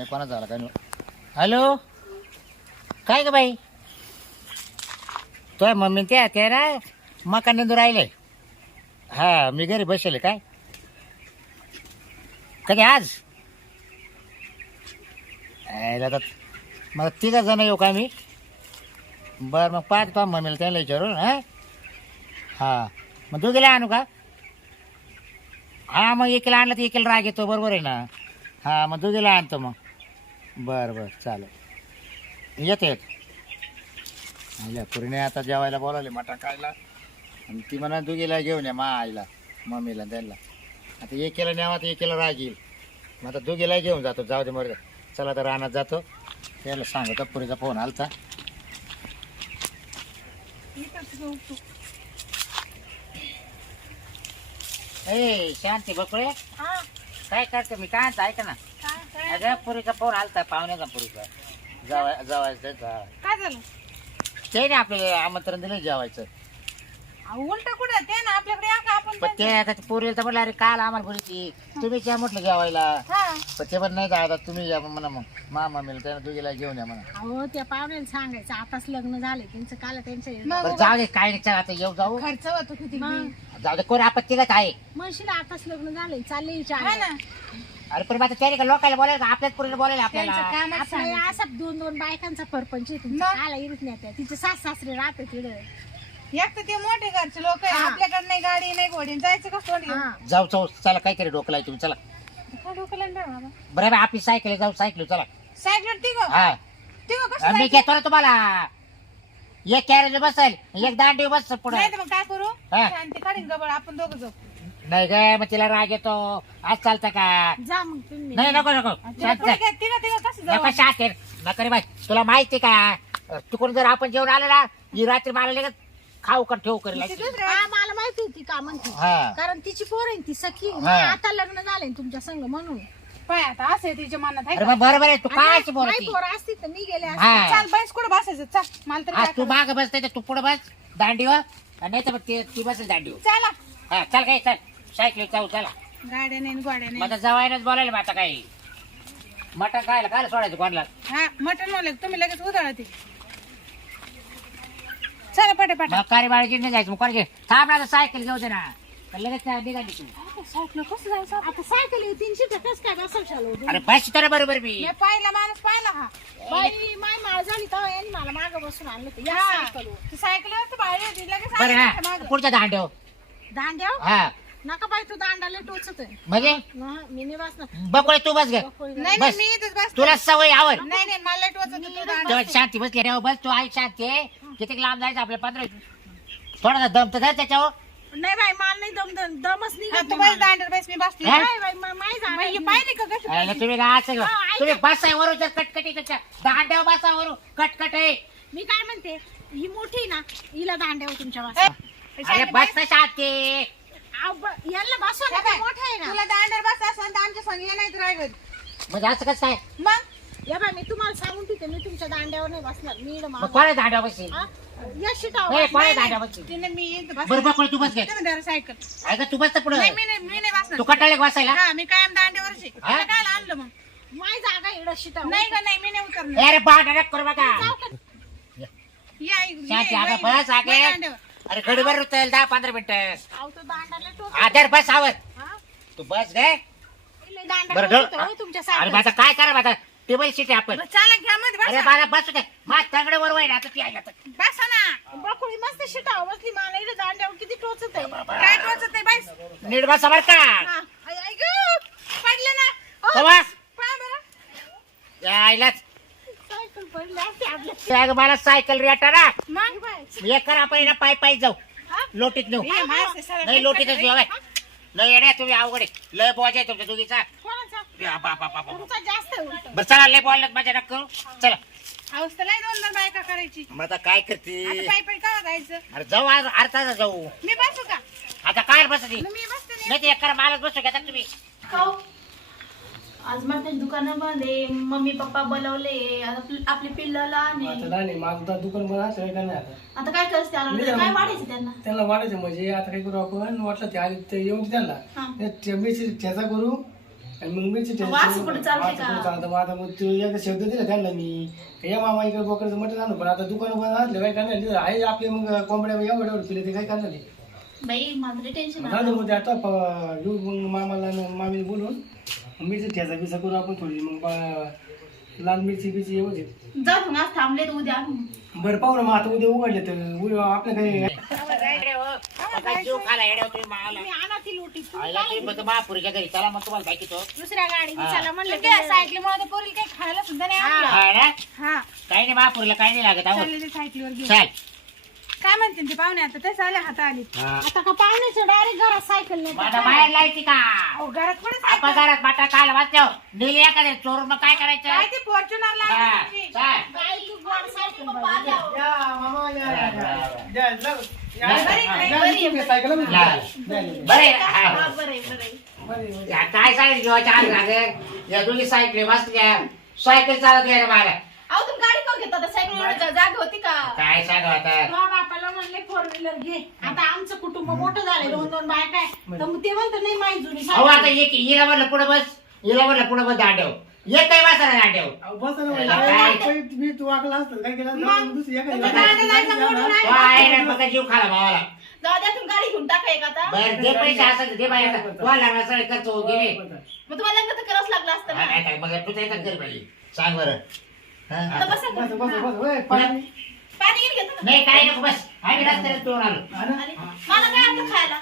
नाही कोणा झाला काय हॅलो? काय ग बाई? तो मम्मी त्या ते ना मका निंदू राहिले. हा मी घरी बसले काय? कधी आज? यायला तर मग तिघा जण येऊ का मी बरं मग पाच पा मम्मीला त्याला विचारून हा? हा. मग तू गेला आणू का? हा मग एकीला आणलं तर एकीला राग येतो बरोबर आहे ना? हा मग तू गेला आणतो मग. बरं बरं चालेल. येतो येतो. आल्या पुरीने आता जेवायला बोलावले मटा खायला आणि ती म्हणा तू गेला घेऊन या मा आईला मम्मीला त्यांना. आता एकीला न्यावा तर एकीला राग येईल. मग आता तू गेला घेऊन जातो जाऊ दे मरे चला तर रानात जातो. त्याला सांगतो पुरीचा फोन आलता. ए शांती बकुळे. हा, काय करते मी काय ऐका ना. अगं पुरीचा फोन आलता पाहुण्याचा पुरीचा. जावा जावायचं काय झालं? ते नाही आपल्याला आमंत्रण दिलं जेवायचं. उलट कुठं? ते ना आपल्याकडे या का आपण पण ते आता ते पोरीला तर म्हटलं अरे काल आम्हाला बोलती तुम्ही या म्हटलं जेवायला. हा. पण ते पण नाही दादा तुम्ही या म्हणा मग. मा मम्मीला त्यानं दुगीला घेऊन या म्हणा. अहो त्या पाहुण्याला सांगायचं आताच लग्न झाले त्यांचं काल त्यांच्या मग बरं जाऊ दे काय नाही चल आता येऊ जाऊ. खर्च होतो किती? मग जाऊ दे कोण आपत्ती का आहे. म्हणशील आताच लग्न झाले चालले है विचार ना. अरे पण आता त्याने का लोकांना बोलायला का? आपल्याच पुरीला बोलायला त्यांचं आपल्याला? कामच आपलं सांगायचं. असा दोन दोन बायकांचा परपंच आहे तुमचा. मग? काला येत नाही त्या तिचे सास सासरे राहते तिकडे एक तर ते मोठे घरचे लोक आहे. हा. आपल्याकडे नाही गाडी नाही घोडी. जायचं कसं हा. जाऊ जाऊ. चला काहीतरी डोकं लाय तुम्ही चला. काय बाबा? बरं बरं आपली सायकल जाऊ सायकल चला. सायकल तिघ हा. तिघ कसं मी? घेतो ना तुम्हाला. एक कॅरेज बसेल. एक दांडी बस पुढे. नाही तर मग काय करू? हा. शांती काढीन गबळ. आपण दोघं जाऊ. नाही ग मग तिला राग येतो. आज चालतं का? जा मग तुम्ही. नाही नको नको. तिला शांत पुढे घ्या, तिघं तिघं कसं जाऊ. नको शांत नको रे बाई. तुला माहिती का? तिकडून जर आपण जेवण आलं ना ही रात्री मला लगेच खाऊ कर ठेवू करेल हा मला माहिती होती का म्हणते. हा. कारण तिची पोर आहे ती सखी हा. आता लग्न झालंय तुमच्या संग म्हणून. पाय आता असं आहे तिच्या मनात आहे अरे का? मग बरोबर आहे तू काय आणि बोलती. माझी पोर असती तर मी गेले असते. हा. चाल बैस कुठं बसायचं? चाल मला तर आज काय तू? माग बसते तू पुढे बस. दांडीवर. आणि नाही तर मग ती ती बसेल दांडीवर. चला. हा चल काय चल. सायकल जाऊ चला गाड्या नाही गोड्या मग नाही आता जवायलाच बोलायला मग आता काही. मटण खायला काय सोडायचं कोणाला? हा मटन वाले तुम्ही लगेच उधळा ते. चला पटे पटा मग कारी बाळगी नाही जायचं. मग कोणाचे थांब ना आता सायकल घेऊ दे ना. लगेच काय निघाली तू. कसं जायचं? आता सायकल आहे, तीनशे टक्काच काय बसायला चालू अरे बस तर बरोबर मी मी पाहिला माणूस पाहिला हा. बाई माय माळ झाली तेव्हा यांनी मला मागं बसून आणलं होतं. या हा. सायकलवर. ती सायकलवर तर बाहेर होती लगेच बरं हा मागं. पुढच्या दांड्यावर दांड्या हा. नका बाई तू दांडाला टोचत म्हणजे? मी नाही बसणार. बकुळे तू बस ग बकुळी नाही बस. नाही मी इथेच बस तुला सवय आवड. नाही नाही मला टोचत होतं तू दांडा. तेव्हा शांती बसली रे बस तू आई शांती आहे किती लांब जायचं आपल्या पंधरा थोडासा दम तर धर त्याच्यावर. नाही बाई मला नाही दम दम दमच हा, निघत तू नाही बस बस मी बसली. हा? नाही बाई मा- माही मग ही जाणार पाहिली का कशी अरे तुम्ही काय असं हा, ऐका. तुम्ही बसायवरून जर कटकटी त्याच्या दांड्यावर बसावरून कटकट आहे. मी काय म्हणते ही मोठी ना हिला दांड्यावर तुमच्या ए, वास अरे शांती बस ना शांती. यांना बसवा ना, बाय, मोठा आहे ना. तुला दांड्यावर बस असं तर आमच्या संग ये नाही म्हणजे असं कसं काय? मग? या बाई मी तुम्हाला सांगून ठेवते मी तुमच्या दांड्यावर नाही बसणार. मी इकडं मग मागं. कोणा दांड्यावर बसेल? हा? या ए, शिटावर कोणा दांड्यावर बसेल? तिने मी इथं बस बरं बकुळे तू बस घे. तुम्ही धरा सायकल. ऐका तू बस तर पुढे. नाही मी नाही मी नाही बसणार. तू कटाळे बसायला? हा मी कायम दांड्यावरच हा? तुला काय आणलं मग? माय जागा इकडं शिटावर. नाही का नाही मी नाही उतरणार. ए, अरे बांधा करू बघा जाऊ का? या. ये, ये. अरे गडीभर रुतेल दहा पंधरा मिनिटं. अहो, तो दांडाला टोच आदर बस आवर हा? तू बस गे. बरं टोचतो. हो, तुमच्या अरे. आता काय करा आता टेबल सीट आहे आपण. बरं, चला घ्या मध्ये अरे बसा मला बसू दे. मा तंगडे वर वय ना आता ती आहे आता. बसा ना. बकुळी मस्त बसली मला. इकडे दांड्यावर किती टोचत आहे. काय टोचत बाईस नीट बसा बर का? हा. आई आई गं, पडले ना. हो. तेव्हा पहा बरं. यायलाच सायकल पडली असते आपल्या त्या ग मला सायकल रेटा ना. मग? एक करा आपण ना पाय पाय जाऊ. हा? लोटीत नेऊ. हे नाही लोटीतच काय नेऊ बाय. लय येड्या तुम्ही अवघड आहे. लय बॉज आहे तुमच्या दोघीचा. कोणाचा? या, बा, बा, बा, बा, बा. तुमचा जास्त आहे उलट. बरं चला लय बॉल माझ्या नक्क करू. चला. हाऊस तर लय दोन दोन बायका करायची. मग आता काय करते? आता पायी पायी का जायचं? अरे जाऊ आज अर्धा जाऊ. मी बसू का? आता काय बसती? मग मी बसते नाही. नाही ते एक करा मालच बसू घेता तुम्ही? खाऊ आज मटण दुकानामध्ये मम्मी पप्पा बोलवले आप- आपले पिल्लाला आणि आता नाही माझं तर दुकान बंद असं काय नाही आता आता काय करते त्याला काय वाढायचं त्यांना त्यांना वाटायचं म्हणजे आता काय करू आपण वाटलं ते आले ते येऊन दे त्यांना. ते ठेचा करू आणि मग मिरची ठेवायची. वास कुठं चालते वास का? कुठं चालतं. मग आता मग तू एकदा शब्द दिला त्यांना मी या मामा इकडे बोकडाचं मटण आणू पण आता दुकान बंद असलं काय करणार नाही. आहे आपले मग कोंबड्या एवढे एवढे तुले ते काय करणार नाही. बाई माझं टेन्शन राहू दे मग ते आता प- घेऊ मग मामाला आणि मामीला बोलून. मिरची ठेचा बिसा करू आपण थोडी. मग बा- लाल मिरची बिरची येऊ दे. जा तू आज थांबले तर उद्या. आणू. बरं पाहू ना मग आता उद्या उघडले तर. उद्या आपलं काही काय? जीव खाला येड्या तुम्ही माला तुम्ही म्हणतो महापुरीच्या घरी चला मग तुम्हाला दाखवतो दुसऱ्या गाडीने हा. चला म्हणलं म्हणलं सायकलीमुळे पोरीला काही खायला सुद्धा नाही आणलं हा ना? हा. काही नाही महापुरीला काही नाही लागत आहोत चालले ते सायकलीवर घेऊन. चल. काय म्हणते ते पाहुणे आता? ते आले हाता आली. हा. आता का पाहुण्याचं डायरेक्ट घरात सायकल नाही माझा बाहेर लायची का? अहो घरात कोणी आपण सायकल घरात बाटा खायला वाचतो नेली एखाद्या चोरून मग काय काय करायचं ते फॉर्च्युनर हा, लागली चल. बाई, तू गोड सायकल बरं, बरं, बरं, बरं. हा, बरं आहे, बरं आहे. या काय सायकल घेवायच्या आज लागेल या दोन्ही सायकली बसल्या. सायकल चालत रे मला अहो तुम्ही गाडी का घेता? आता सायकल जागा होती का? काय सांगा आता? तुझ्या बापाला म्हणले फोर व्हीलर घे. आता आमचं कुटुंब मोठं झालंय दोन दोन बायका आहे. तर मग ते म्हणतात नाही माहिती जुनी अहो आता सायकल. एक हिला म्हणलं पुढे बस. हिला म्हणलं पुढे बस दांडेव. येत नाही बसा दांडेव. अहो, बस ना याला बाई. काय? बाई, मी तू वाकला असतं काय केलं असतं? मग? दुसरी एखादी तुम्ही गाडी गाडी जायचं जायचं मोडून ना. आहे. तो आहे ना फक्त जीव खाला भावाला. जाऊ द्या तुम्ही गाडी घेऊन टाका एक आता. बर जे पैसे असेल ते बाई आता तुला लागणार सगळे खर्च होऊन गेले मग तुम्हाला लग्न तर करावंच लागलं असतं हा, ना काय काय मग तुझ्या येतात घरी बाई. सांग बरं. हा? आता बसा बस, का? बस, बस. ओय, पाणी. पाणी घेऊन घेतो ना नाही काही नको बस. आम्ही रस्त्याने तोड आलो हा ना? आणि मला काय आता खायला?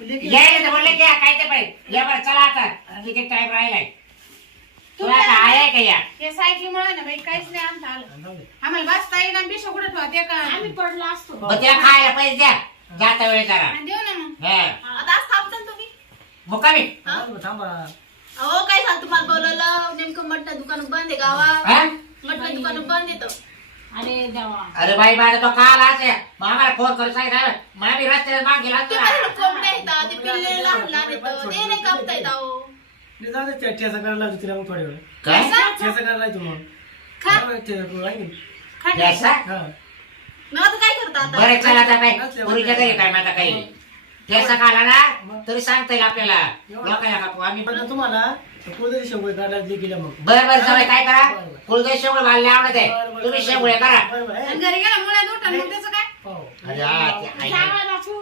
लेकी- यायला तर म्हणलं की काय ते पाहिजे या बरं चला आता. किती टाइम राहिलाय. तुला आता आहे का या? हे सायकलीमुळे ना बाई काहीच नाही आणता आलं. जाऊ दे. आम्हाला बसता येईना बिशो कुठं ठेवा ते का आम्ही पडलो असतो. मग त्या खायला पैसे द्या. जाता वेळ जरा. आणि देऊ ना मग. हा. आता आज थांबता ना तुम्ही? मुक्कामी हा? थांबा. अहो काय सांग तुम्हाला बोलवलं? नेमकं मटण दुकान बंद आहे गावात. हा? मटण दुकान बंद येतं. अरे देवा. अरे बाई माझा तो काल मग आम्हाला फोन करून सांगितलं मग आम्ही रस्त्याला माग गेला ते माझ्या कोंबड्या येतात ते पिल्ले लहान लहान येतं ते नाही कापता येत अहो. नाही, जाऊ दे, त्या ठेचा करायला लावतो तिला मग थोड्या वेळ काय? ठेचा? करायला लावतो मग. खा. दे, ठेचा करू, आहे की? याचा? हा. मग आता काय करता आता? बरं चला आता काय पुरीच्या घरी काय माझा काही? त्याचा काला ना तरी सांगता येईल आपल्याला. लोकांना कापू आम्ही पण तुम्हाला कोणतरी शेवट काढला लेकीला मग. बरं बरं सवय काय करा? कुलदेव शेवळ घालले आवडत आहे. तुम्ही शेवळे करा. बरोबर आहे? आणि घरी गेला मुळे उठा मग त्याचं काय. अरे हा, ते आहे. जावई बापू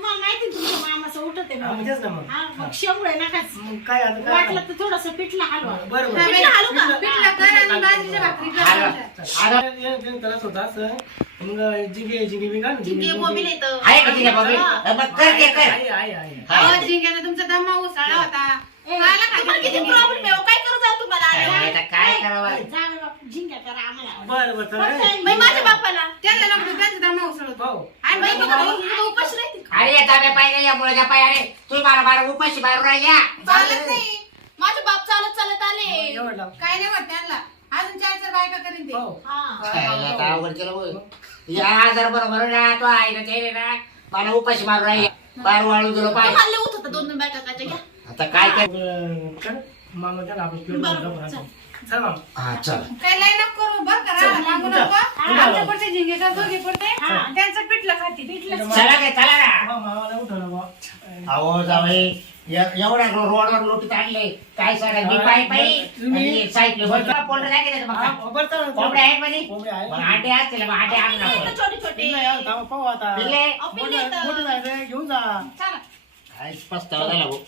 तुम्हाला माहिती आहे तुमच्या मामाचं उठत आहे हा, म्हणून. ना मग. हा, मग शेवळे नकाच मग काय आता काय वाटलं तर थोडस पिठलं हलवा. बरोबर पिठलं हलू का? पिठलं कर आणि बाजरीच्या भाकरी कर आलं. आमच्या. आलं. त्रास होता असं. मग जिगे जिगे बी का जिंके मोबिल येतं. आहे का तिच्या बाबी मग कर ते कर आहे आहे आहे. हा. अहो, तुमचा दमा उसळला होता. तुम्हाला खायला किती प्रॉब्लेम आहे हो? काय करू जाऊ तुम्हाला? अरे, आता काय करावं? जावई बापू जिंक्या करा आम्हाला. बरं बरं चला. बाई, माझ्या बापाला. त्याला नको त्यांचा दमा उसळतो पाहू आणि बाई, बाई, मग आता इथं उपाशी राहते का? अरे ताब्या पाहिजे या मुलाच्या पाय अरे. तुम्ही मला बारा उपाशी बाहेर राहिल्या. चालत नाही. माझे बाप चालत चालत आले. एवढं लाव. काय नाही होत त्यांना. अजून चार चार बायका करीन ते. पाहू. हा. काय आता अवघड केलं बघ. या आजार बरोबर ना तो आहे ना ते ना. मला उपाशी मारून राहिल्या. बाहेर वाळू पाय. खाल्ले होत होता दोन दोन बायका काच्या घ्या आता काय काय. मामा त्याला आपण पेट बरं, भरून चल. आपण. चल मामा. हा चल काय लाईन अप करू बर का राडा मागू जा. नको जा. आमच्या पुढचे झिंगे का दोघे पुढचे. त्यांचं पिठलं खाती पिठलं चला काय चला ना मामा, मामाला उठवलं बुवा. अहो जावई एवढ्या रो- रोडवर लोटीत आणले काय सांगा मी पायी पायी तुम्ही- आणि सायकल पोल्ट्री काय केलं हा, मग बरं चला. कोंबड्या आहेत मध्ये कोंबड्या आहेत. मग अंडे असतील मग अंडे आणून पिल्ले आपण येतं छोटे छोटे पिल्लं आहे, थांबा, पाहू आता. पिल्ले अहो, पिल्ले मोठं येतं. मोठं जायचं, घेऊन जा चला काय पस्तावा झाला भाऊ.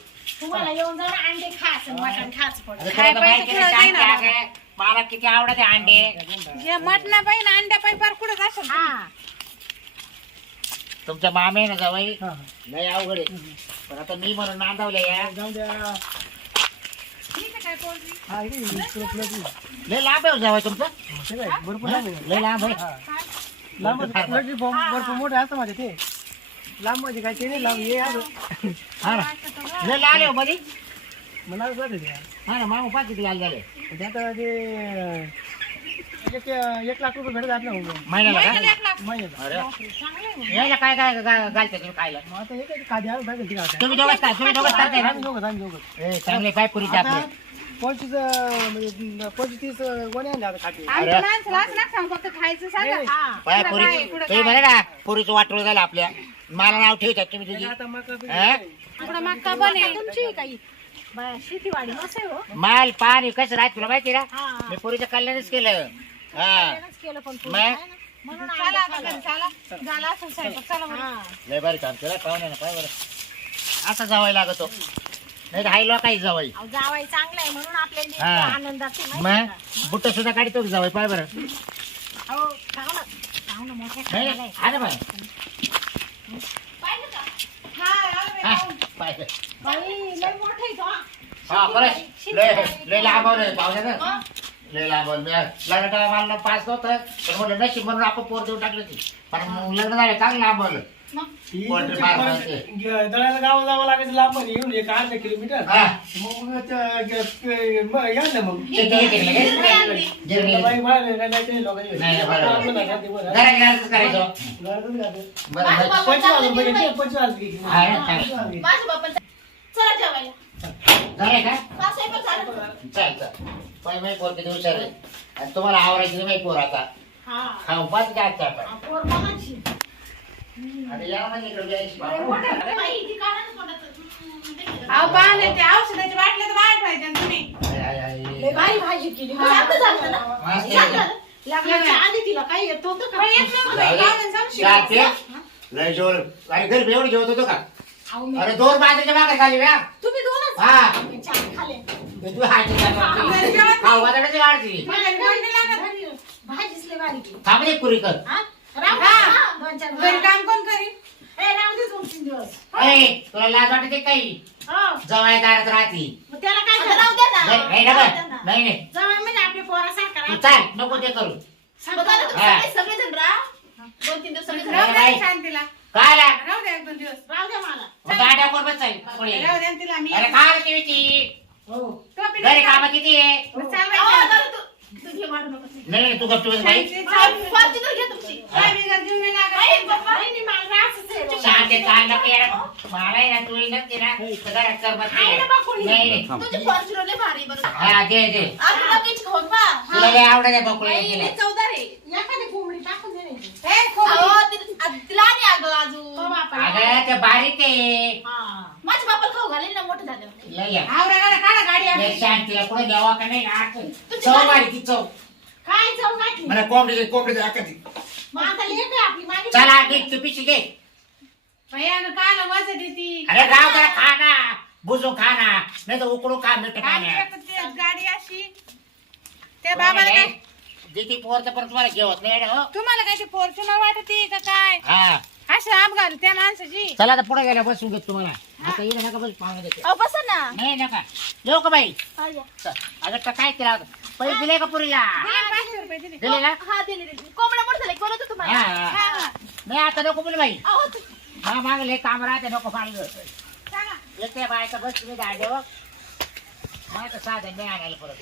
तुम्हाला येऊन जाऊन अंडे खायचं मटण खायचं पडतं आता काय तुला तर माहिती पैसे आहे, ठेवायचे शांती ना. आहे. मला किती आवडते अंडे. मटणा पाहिजे अंड्या पाहिजे फार असेल हा. तुमच्या मामे ना जावई हा, हा. लय अवघड आहे. पण आता मी म्हणून नांदवले या. जाऊ द्या. ठीक आहे काय पोल्ट्री हा, इकडे ये, इकडे पुढे ये. लय लांब आहे जावई तुमचं? ते काय, भरपूर लांब आहे. लय लांब आहे? हा. लांब आहे, भरपूर मोठे असतं माझे ते. लांब म्हणजे काय ते नाही लांब हा. ना. लय लाल आहे हो मध्ये मला असं वाटतं ते. हा ना मामा पाच किती लाल झाले. ते आता ते एक एक लाख रुपये भेटत ना महिन्याला का? एक लाख. महिन्याला. अरे. यायला काय काय काय घालते तुम्ही खायला? मग आता हे काय खाद्य आहे, बघा किती खाते. तुम्ही दोघंच काय तुम्ही दोघंच करताय ना? आम्ही दोघं आम्ही दोघं. ए, चांगले काय पुरीचे आता आपले? पंचवीस अं, म्हणजे पंचवीस तीस अं, गोणे आणले आता खाते. आमच्या माणसाला असं ना सांग फक्त खायचं सांगा. नाही. हा. पाया पुढं पुरी काय, पुढं तुम्ही काय. ना पुरीचं वाटोळ झालं आपल्या. मला नाव ठेवतात तुम्ही तुझी. आता मग हा? पुढं मक्का पण आहे. तुमची काही? शेतीवाडी हो. माल पाणी कसं राहत तुला माहिती ना? हा. मी पुरीच्या कल्याणच केलं. हा. त्यानंच केलं पण मग? आहे ना. म्हणून चला आईला आता घरी, चला. झाला असेल स्वयंपाक चला बरं. हा. लय काम केलं पाहुणे ना पाय बरं. असा जावाय लागतो. नाही हाय लोकाही जावाई अहो, जावाई चांगलं आहे म्हणून आपल्याला हा. इतकं आनंदात आहे, माहिती मग? बुट्ट सुद्धा काढतो जावाय पाय बरं. आहे का? अहो, खाऊ ना. खाऊ ना, मोठ्या नाही खायला आहे. ना बाय पाहिलं का हा, आलं बाई, पाहून. पाय बाई, लय मोठं आहे तो, हा. हा खरंच लय लय लांबवलं पाहुण्यानं लय लांबवलं मी लग्न मला पास नव्हतं. म्हणलं नशीब म्हणून आपण पोर देऊन टाकलं ती. पण मग लग्न झालं चांगलं लांबवलं ही आहे? दळायला गाव जावं लागायचं लांब पण येऊन एक अर्धा किलोमीटर हा मग त्या- ग- मग या ना मग शेती घेतली लगेच. गिरणी. बाई म्हणाले, काय नाही ते लोकांनी. नाही, नाही, बरोबर. आपलं नाही, ते बरं. घरात घरातच करायचं घरातच घालतो. बरं बरं. पंचवीस हजार रुपये घेतले, पंचवीस हजार घेतले. आहे ना, काय? पंचवीस हजार घेतले. माझ्या बापांचा चला जेवायला झालंय का हा स्वयंपाक झाला चल चल पण मी पोर किती हुशार आहे आणि तुम्हाला आवडायची नाही पोर आता हा. खाऊ पाच काय आता आपण हा, पोर. आता या इकडे. बाबा. अहो ते औषधाची बाटल्या तर बाहेर ठेवायच्या ना तुम्ही आहे, आहे, आहे. लय भारी भाजी केली मग आता झालं ना मस्त झालं आहे. ना. लग्नाच्या आधी तिला काही येत होतं का पण येत नव्हतं बाई, जाऊ दे. पाहुण्यांना सांगशील. चहा पे. लय जोर आणि घरी एवढी जेवत होतो का अहो, मी- अरे दोन बाजूच्या मागे खाली व्या तुम्ही दोनच हा मी चार खाल्ले तू हायची घरी जेवत खाऊ आता कशी वाढती मला घरी नाही लागत. भारी- भाजीच लय भारी केली. थांब दे पुरी कर हा? हा. हा, दोन चार घरी काम कोण करीन ए, राहू दे दोन ए, तुला लाज वाटते काही हो. जवळ दारात राहती मग त्याला काय आता द्या ना. नाही नाही ना राहू गं. द्या ना. नाही नाही जवळ आपल्या पोरासारखा तू राहतो. चाल नको ते करू मग हा. सगळे- सगळेजण राहा. दोन तीन दिवस सगळेजण राहू राहा. द्या ना शांतीला काय ला? राहू द्या एक दोन दिवस राहू दे मला मग गाड्या कोण बसाय पुढे राहू द्या तिला मी अरे काय हो. तो पिढी- घरी काम किती आहे अहो, आता तू-. नाही नाही, तू गप्प बस बाई. शांती. काय मला आहे. शांती चाल नको यार. मला आहे ना तू नक्की ना तर घरात करमत आहे ना नाही. नाही नाही. तुझी फॉर्च्युनर लय भारी आहे बरं. हा दे दे. तुला लय आवडत आहे बकुळे तिला. आहे. ना ति- तिला आणि अगं तो ते बारीक आहे. हा. माझ्या बापाला खाऊ घालेल ना मोठं झालं लय आपली. लय शांतीला पुढे द्यावा का नाही ना चव मारी ती चव. काय जाऊ घातली मला कोंबडी कोंबडी दाखवती मग आता लेक आहे आपली माझी चला घे तू पिशी घे भैयानं काला वजन देती. अरे राव जरा खा ना. बुजू खा ना. नाही तर उकडू खा मीठ ते गाडी अशी. त्या बाबाला काय जिथे तुम्हाला घेवत नाही रे, हो. तुम्हाला काय ते फॉर्च्युनर वाटते का काय? हा. अपघात त्या माणसाची. चला आता पुढे गेल्या बसून घेत तुम्हाला. आता येणं नका बस पाहून देते. अहो बसा ना. नाही नका. येऊ का बाई? हा. चल. अगं तर काय केला होता पैसे दिले का पुरीला? दिले पाचशे रुपये दिले. दिले ना? हा दिले दिले. कोंबडा मोठं झालं बोलत होतो हा, तुम्हाला? हा. हा, हा. नाही आता नको बोल बाई. अहो तू- हा मागले काम राहते नको मागलं. येते बायका बस तुम्ही गाड्यावर माझं साधन नाही आणायला परत.